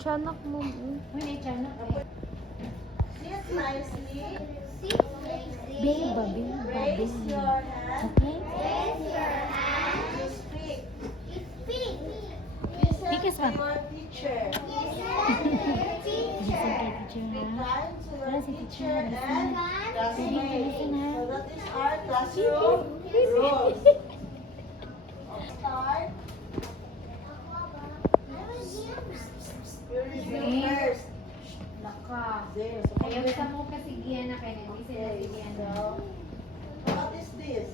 tiyanak mo. Uy, may tiyanak eh. Sit nicely. Babe, babe. Raise your hand. Okay? You speak. Speak as Listen to well. your teacher. Listen kay teacher, Be ha? kind to Wala your si teacher teacher. and classmates. Listen, ha? So that is our classroom rules. Start. You review first. Naka. There. So, Ayaw sa mo kasi giyan na kayo. Hindi sila okay, sigiyan. so, what is this?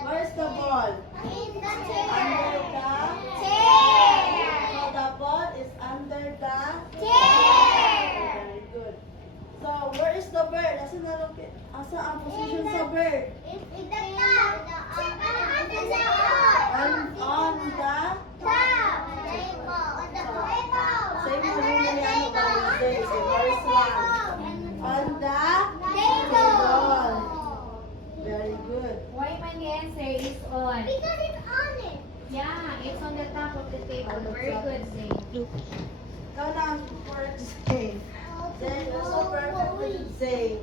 Where's the ball? Under the... So the ball is under the... Very good. So, where is the bird? Asa ang position sa bird? On the... Same mo rin na yan ba Wednesday? So, where's one? On the... Table. Very good. Why man the answer is on? Yeah, it's on the top of the table. Very good, Zay. Ikaw na ang correct say. Then, you're so perfect with say.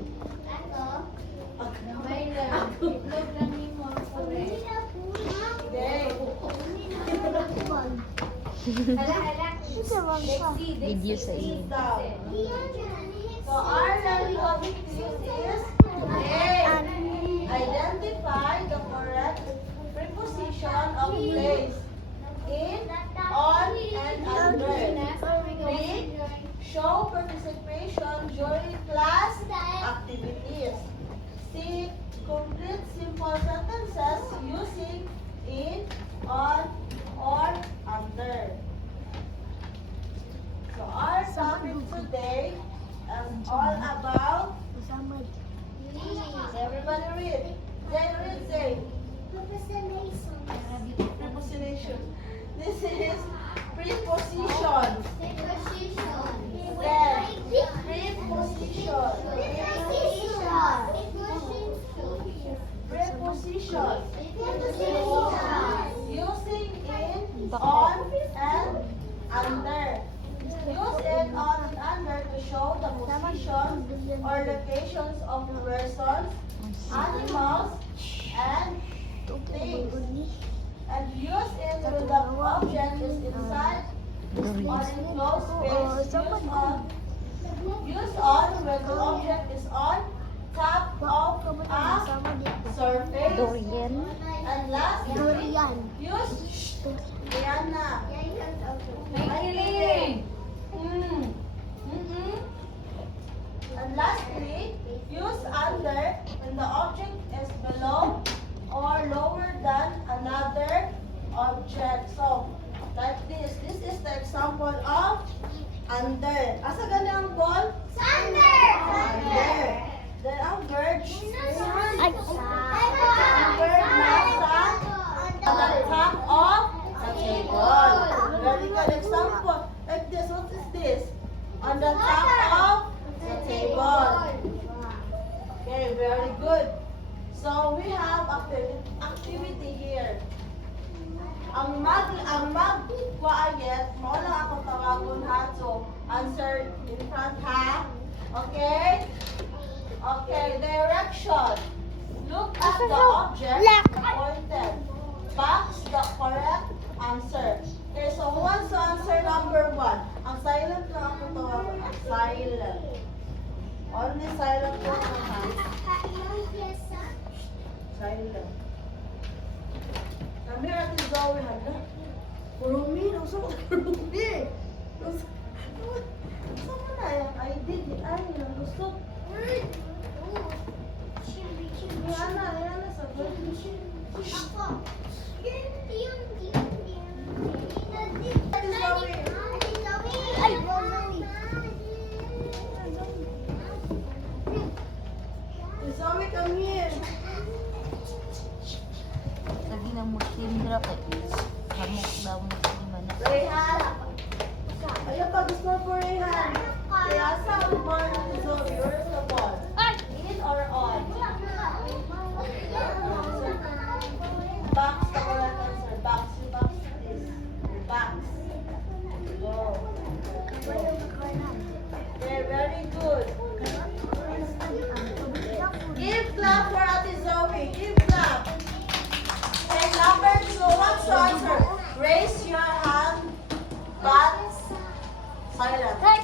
May lang. Itlog lang yung mga correct. Okay. Hala. Dexy. Video sa iyo. Sit down. So, our learning objective is A. Identify the correct preposition of place in, on, and under. B. Show participation during class activities. C. Complete simple sentences using in, on, or under. So our topic today is all about. Everybody read. Say. Preposition. This is preposition. Then preposition. Preposition. Using in, on, and under. Use in, on, and under to show the position or locations of persons, animals, and things. And use in when the object is inside or enclosed space. Use on when the object is on top of a surface. Dorian. And lastly, use Diana. Kiling. And lastly, use under when the object is below or lower than another object. So, like this. This is the example of under. Asa gani ang ball? Under. Then ang bird. Ang bird nasa on the top of the table. Very good example. Like this. What is this? On the top of the table. Okay, very good. So we have activity here. Ang quiet, mo lang ako tawagon ha. So answer in front ha. Okay? Okay, direction. Look at the object pointed. Box the correct answer. Okay, so who wants to answer number 1? Ang silent lang ako tawagon. Ang silent. Only silent lang ako ha. Silent. Kami natin Zoe handa. Kurumi, nasa kurumi. Gusto mo na yung ID, di ay, yung gusto. Yana, sabi. Zoe, come here. Sabi ng Muslim drop eh. Hamok daw Muslim na. Rehan. Ayun pa, gusto mo po Rehan. Kaya sa ball ni Zoe, where's the ball? In or on? Box the correct answer. Box, you box this. Silent. Hi,